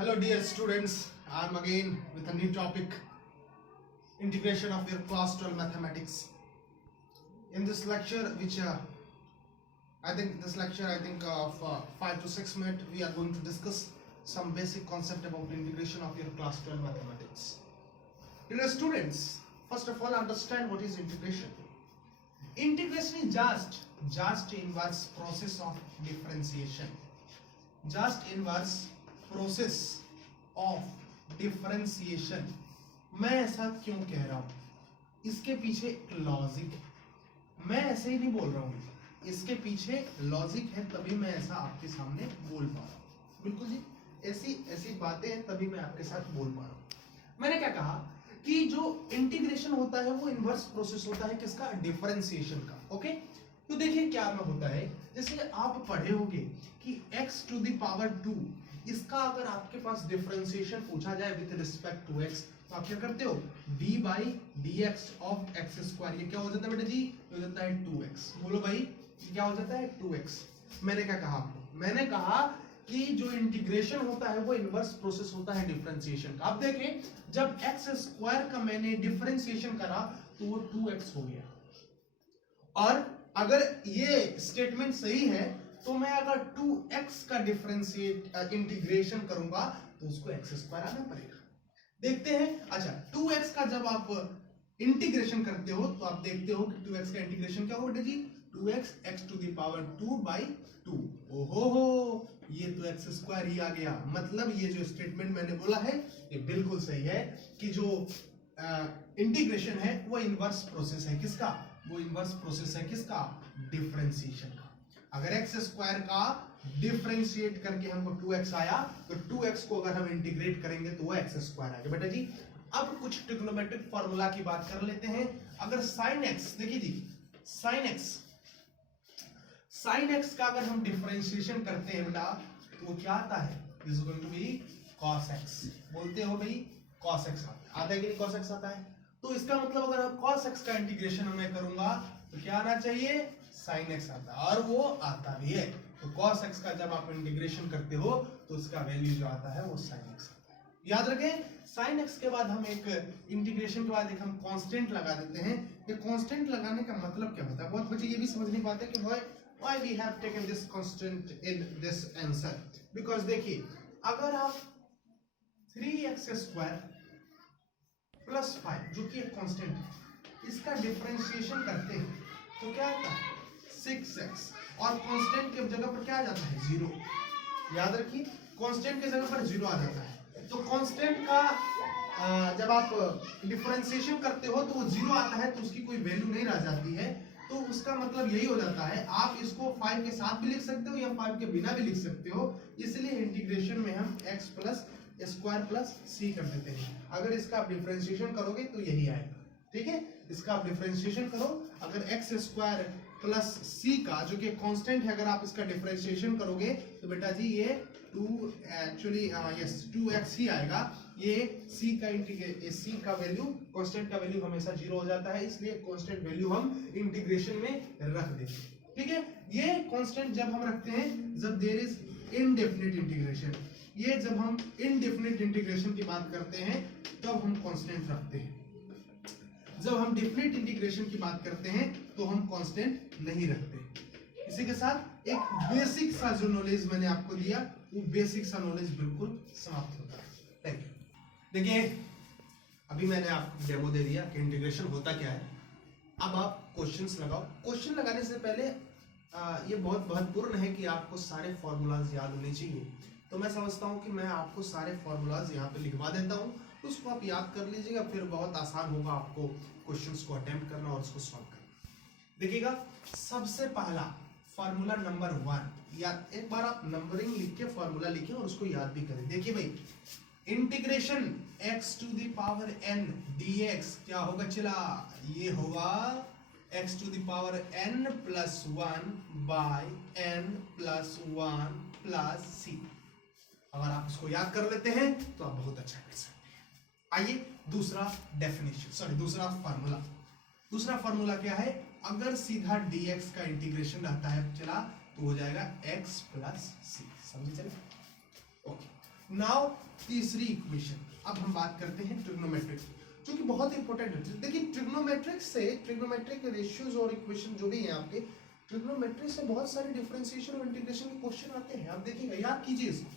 Hello dear students, I am again with a new topic, integration of your class 12 mathematics. In this lecture which I think of 5 to 6 minutes, we are going to discuss some basic concept about integration of your class 12 mathematics. Dear students, first of all understand what is integration. Integration is just inverse process of differentiation. Just inverse process of differentiation. मैं ऐसा क्यों कह रहा हूं? इसके पीछे एक logic है. मैं ऐसे ही नहीं बोल रहा हूं, इसके पीछे लॉजिक है, तभी मैं ऐसा आपके सामने बोल पा रहा हूं. बिल्कुल जी, ऐसी बातें हैं, तभी मैं आपके साथ बोल पा रहा हूं. मैंने क्या कहा कि जो इंटीग्रेशन होता है वो इनवर्स प्रोसेस होता है किसका? डिफरेंशिएशन का. ओके, तो देखिए क्या में होता है, जैसे आप पढ़े होंगे कि x टू द पावर 2, इसका अगर आपके पास डिफरेंशिएशन पूछा जाए विद रिस्पेक्ट टू x, तो आप क्या करते हो? d by dx of x square. ये क्या हो जाता है बेटा जी? हो जाता है 2x. बोलो भाई, ये क्या हो जाता है? 2x. मैंने क्या कहा आपको? मैंने कहा कि जो इंटीग्रेशन होता है वो इनवर्स प्रोसेस होता है डिफरेंशिएशन का. अब देखें, जब x स्क्वायर का मैंने डिफरेंशिएशन करा तो वो 2x हो गया. और अगर ये स्टेटमेंट सही है तो मैं अगर 2x का डिफरेंशिएट इंटीग्रेशन करूंगा तो उसको x स्क्वायर आना पड़ेगा. देखते हैं. अच्छा, 2x का जब आप इंटीग्रेशन करते हो तो आप देखते हो कि 2x का इंटीग्रेशन क्या होगा जी? 2x x to the power 2 by 2. ओहो, ये तो x स्क्वायर ही आ गया. मतलब ये जो स्टेटमेंट मैंने बोला है ये बिल्कुल सही है कि जो इंटीग्रेशन है वो इनवर्स प्रोसेस है. किसका? वो इनवर्स प्रोसेस है किसका? डिफरेंशिएशन का. अगर x स्क्वायर का डिफरेंशिएट करके हमको 2x आया तो 2x को अगर हम इंटीग्रेट करेंगे तो वो x स्क्वायर आएगा. बेटा जी, अब कुछ ट्रिग्नोमेट्रिक फार्मूला की बात कर लेते हैं. अगर sin x, देखिए जी, sin x का अगर हम डिफरेंशिएशन करते हैं बेटा तो वो क्या आता है? This is going to be cos x. बोलते हो भाई, cos x आता है कि नहीं? cos x आता है. तो इसका मतलब अगर आप cos x का इंटीग्रेशन मैं करूंगा तो क्या आना चाहिए? sin x आता है, और वो आता भी है. तो cos x का जब आप इंटीग्रेशन करते हो तो उसका वैल्यू जो आता है वो sin x आता है. याद रखें, sin x के बाद हम एक इंटीग्रेशन के बाद एक हम कांस्टेंट लगा देते हैं. ये कांस्टेंट लगाने का मतलब क्या होता है? बहुत बच्चे ये भी समझ नहीं पाते कि why we have taken this constant in this answer. Because देखिए, अगर आप 3x स्क्वायर प्लस 5 जो कि एक कांस्टेंट है, इसका डिफरेंशिएशन करते हैं तो क्या आता है? 6x. और कांस्टेंट के जगह पर क्या आ जाता है? 0. याद रखिए, कांस्टेंट के जगह पर 0 आ जाता है. तो कांस्टेंट का जब आप डिफरेंशिएशन करते हो तो वो 0 आता है, तो उसकी कोई वैल्यू नहीं रह जाती है. तो उसका मतलब यही हो जाता है, आप इसको 5 के साथ भी लिख सकते हो या 5 के बिना भी लिख सकते हो. इसलिए इंटीग्रेशन में हम x plus square plus c कर देते हैं. अगर इसका आप डिफरेंशिएशन करोगे तो यही आएगा. ठीक है, इसका आप डिफरेंशिएशन करो. अगर x स्क्वायर प्लस c का जो कि कांस्टेंट है, अगर आप इसका डिफरेंशिएशन करोगे तो बेटा जी ये 2x ही आएगा. ये c का वैल्यू, कांस्टेंट का वैल्यू हमेशा 0 हो जाता है, इसलिए कांस्टेंट वैल्यू हम इंटीग्रेशन में रख देते हैं. ठीक है, ये कांस्टेंट जब हम रखते हैं जब देयर इज इनडेफिनिट इंटीग्रेशन. ये जब हम इनडेफिनिट इंटीग्रेशन की बात करते हैं तब हम कांस्टेंट रखते हैं. जब हम डेफिनेट इंटीग्रेशन की बात करते हैं तो हम कांस्टेंट नहीं रखते. इसी के साथ एक बेसिक सा जो नॉलेज मैंने आपको दिया वो बेसिक सा नॉलेज बिल्कुल समाप्त होता है. Thank you. देखिए, अभी मैंने आपको डेमो दे दिया कि इंटीग्रेशन होता क्या है. अब आप क्वेश्चंस लगाओ. क्वेश्चन लगाने से पहले ये बहुत महत्वपूर्ण है कि आपको सारे फॉर्मूलाज याद होने चाहिए. तो मैं समझता हूं कि मैं आपको सारे फॉर्मूलाज यहाँ पे लिखवा देता हूँ, उसको आप याद कर लीजिएगा, फिर बहुत आसान होगा आपको क्वेश्चंस को अटेम्प्ट करना और उसको सॉल्व करना. देखिएगा, सबसे पहला फॉर्मूला नंबर 1, या एक बार आप नंबरिंग लिख के फॉर्मूला लिखें और उसको याद भी करें. देखिए भाई, integration x to the power n dx क्या होगा? चला, ये होगा x to the power n plus 1 by n plus 1 plus c. अगर आप इसको याद कर लेते हैं तो आप बहुत अच्छा कर सकते हैं. आइए दूसरा फार्मूला क्या है? अगर सीधा dx का इंटीग्रेशन रहता है चला तो हो जाएगा x प्लस c. समझे चले? ओके. नाउ तीसरी इक्वेशन, अब हम बात करते हैं ट्रिग्नोमेट्रिक, जो कि बहुत इंपॉर्टेंट है। देखिए ट्रिग्नोमेट्रिक रेशियोज और इक्वेशन जो भी है आपके, ट्रिग्नोमेट्री से बहुत सारे डिफरेंशिएशन और इंटीग्रेशन के क्वेश्चन आते हैं। आप देखिएगा, याद कीजिए इसको।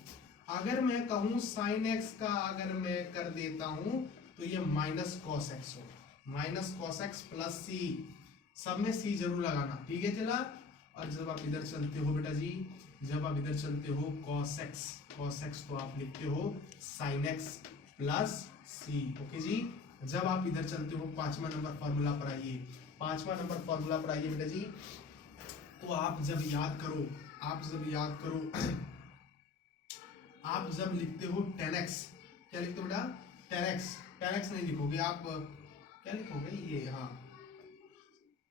अगर मैं कहूं साइन एक्स का अगर मैं कर देता हूं तो ये माइनस कॉस एक्स होगा, माइनस कॉस एक्स प्लस सी, सब में सी जरूर लगाना, ठीक है चला। और जब आप इधर चलते हो बेटा जी, जब आप इधर चलते हो कॉस एक्स तो आप लिखते हो साइन एक्स प्लस सी, ओके जी। जब आप इधर चलते हो पांचवा नंबर फॉर्मूला पर आइए, पांचवा नंबर फॉर्मूला पर आइए बेटा जी। तो आप जब याद करो आप जब लिखते हो 10x, क्या लिखते हो बेटा 10x नहीं लिखोगे आप, क्या लिखोगे ये, हाँ,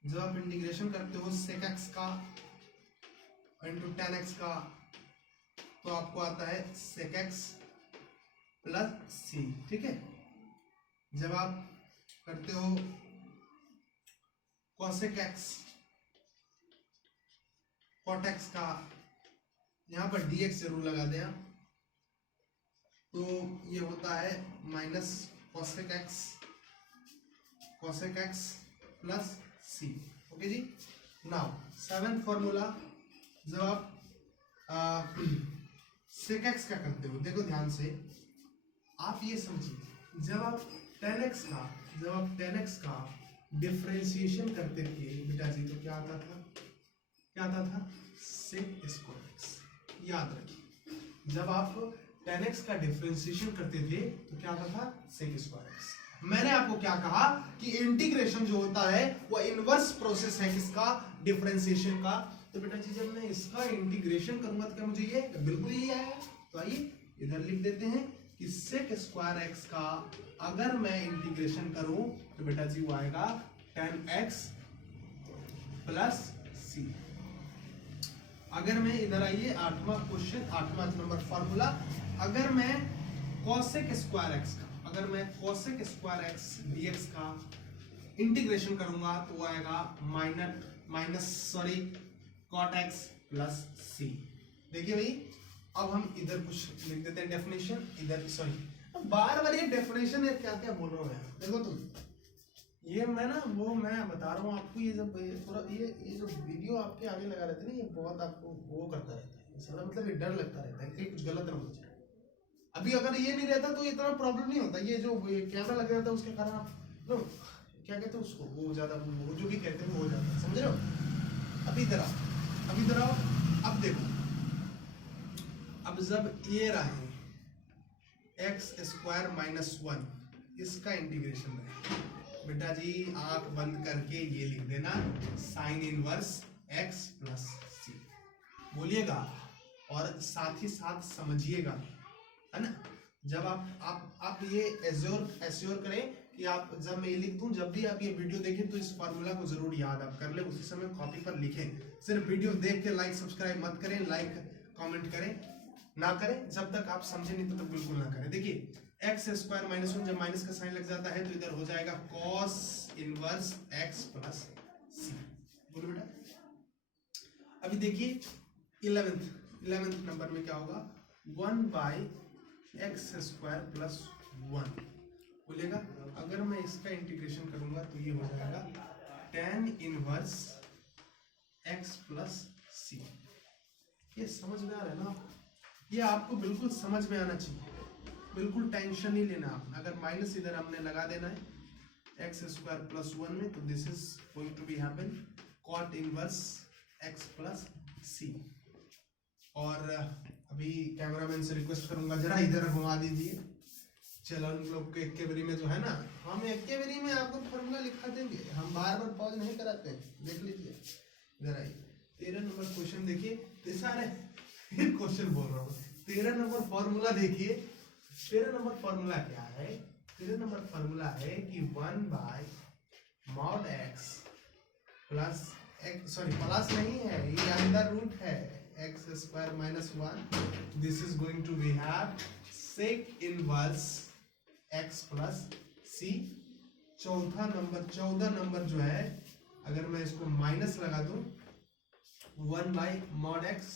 जब आप इंटीग्रेशन करते हो sec x का इंटू 10x का, तो आपको आता है sec x प्लस c, ठीक है। जब आप करते हो cosec x cot x का, यहां पर dx जरूर लगा दें आप, तो ये होता है minus cosec x plus c, okay जी। नाउ सेवेंथ फॉर्मूला, जब आप sec x का करते हो, देखो ध्यान से, आप ये समझिए, जब आप 10x का डिफरेंशिएशन करते थे बेटा जी, तो क्या आता था sec स्क्वायर x, याद रखिए। जब आप 10x का डिफरेंशिएशन करते थे तो क्या आता था sec स्क्वायर x। मैंने आपको क्या कहा कि इंटीग्रेशन जो होता है वो इनवर्स प्रोसेस है किसका, डिफरेंशिएशन का। तो बेटा जी जब मैं इसका इंटीग्रेशन करूंगा तो क्या मुझे ये बिल्कुल यही आएगा। तो आइए इधर लिख देते हैं कि sec स्क्वायर x का अगर मैं इंटीग्रेशन करूं तो बेटा जी वो आएगा 10x प्लस c। अगर मैं इधर आइए, आठवां क्वेश्चन, आठवां नंबर फॉर्मूला, अगर मैं cosec स्क्वायर x का, अगर मैं cosec स्क्वायर x dx का इंटीग्रेशन करूंगा तो वो आएगा cot x प्लस c। देखिए भाई, अब हम इधर कुछ लिख देते हैं डेफिनेशन, इधर सॉरी बार बार ये डेफिनेशन है, क्या क्या बोल रहा हूँ मैं, देखो तुम, ये मैं बता रहा हूँ आपको, ये जब पूरा ये जो वीडियो आपके आगे लगा रहता है ना, ये बहुत आपको वो करता रहता है, सारा मतलब ये डर लगता रहता है कि कुछ गलत ना हो जाए। अभी अगर ये नहीं रहता तो इतना प्रॉब्लम नहीं होता, ये जो कैमरा लग रहता है उसके कारण आप क्या कहते हैं उसको, वो ज्यादा वो जो भी कहते हैं वो हो जाता है, समझ रहे हो। अभी इधर आओ, अब देखो, अब जब ये रहे x स्क्वायर माइनस 1, इसका इंटीग्रेशन रहे बेटा जी, आंख बंद करके ये लिख देना साइन इनवर्स x प्लस सी, बोलिएगा और साथ ही साथ समझिएगा, है ना। जब आप ये एश्योर करें कि आप, जब मैं ये लिख दूं, जब भी आप ये वीडियो देखें तो इस फार्मूला को जरूर याद आप कर ले, उसी समय कॉपी पर लिखें। सिर्फ वीडियो देख के लाइक सब्सक्राइब मत करें, लाइक कमेंट करें ना करें, जब तक आप समझे नहीं तब तक बिल्कुल ना करें। देखिए एक्स स्क्वायर माइनस 1, जब माइनस का साइन लग जाता है तो इधर हो जाएगा कॉस इनवर्स एक्स प्लस सी, बोलो बेटा। अभी देखिए 11th नंबर में क्या होगा, 1 बाई एक्स स्क्वायर प्लस 1, बोलेगा अगर मैं इसका इंटीग्रेशन करूंगा तो ये हो जाएगा tan इनवर्स x प्लस सी। ये समझ में आ रहा है ना, ये आपको बिल्कुल समझ में आना चाहिए, बिल्कुल टेंशन नहीं लेना आपने। अगर माइनस इधर हमने लगा देना है एक्स स्क्वायर प्लस 1 में, तो this is going to be happen cot inverse x plus c. और अभी कैमरामैन से रिक्वेस्ट करूंगा जरा इधर घुमा दीजिए, चलो उन लोग के एक के बारी में जो है ना, हम एक के बारी में आपको फॉर्मूला लिखा देंगे, हम बार बार पॉज नहीं कराते हैं, देख लीजिए। इधर आइए 13 नंबर क्वेश्चन देखिए, सारे क्वेश्चन बोल रहा हूँ। 13 नंबर फॉर्मूला देखिए, 13 नंबर फॉर्मूला क्या है, 13 नंबर फॉर्मूला है कि 1 by mod x plus x, sorry plus नहीं है, ये अंडर रूट है, x square minus 1, this is going to be have sec inverse x plus c. 14 number जो है, अगर मैं इसको माइनस लगा दूं 1 बाई मॉड एक्स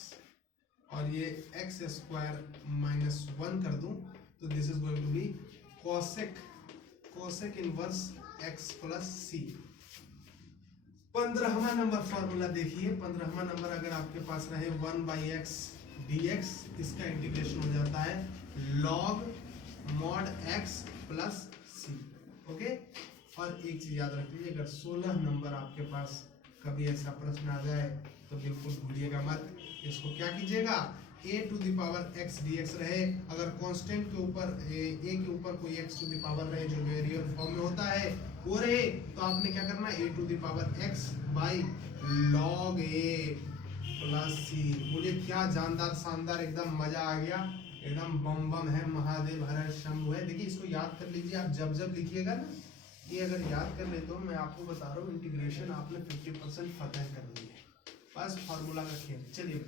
और ये एक्स स्क्वायर माइनस 1 कर दूं तो this is going to be cosec inverse x plus c. 15वां नंबर फॉर्मूला देखिए। 15वां नंबर अगर आपके पास रहे 1/x dx, इसका इंटीग्रेशन हो जाता है log mod x प्लस सी। ओके, और एक चीज याद रखिए, अगर 16 नंबर आपके पास कभी ऐसा प्रश्न आ जाए तो बिल्कुल भूलिएगा मत, इसको क्या कीजिएगा, a to the power x dx रहे, अगर कांस्टेंट के ऊपर a के ऊपर कोई x टू द पावर रहे जो वेरिएबल फॉर्म में होता है वो रहे, तो आपने क्या करना है, a to the power x by log a plus c. बोलिए क्या जानदार शानदार, एकदम मजा आ गया, एकदम बम बम है, महादेव हर शंभु है। देखिए इसको याद कर लीजिए, आप जब जब लिखिएगा ना, ये अगर याद कर ले तो मैं आपको बता रहा हूँ इंटीग्रेशन आपने 50% फतह कर ली है, बस फार्मूला का खेल। चलिए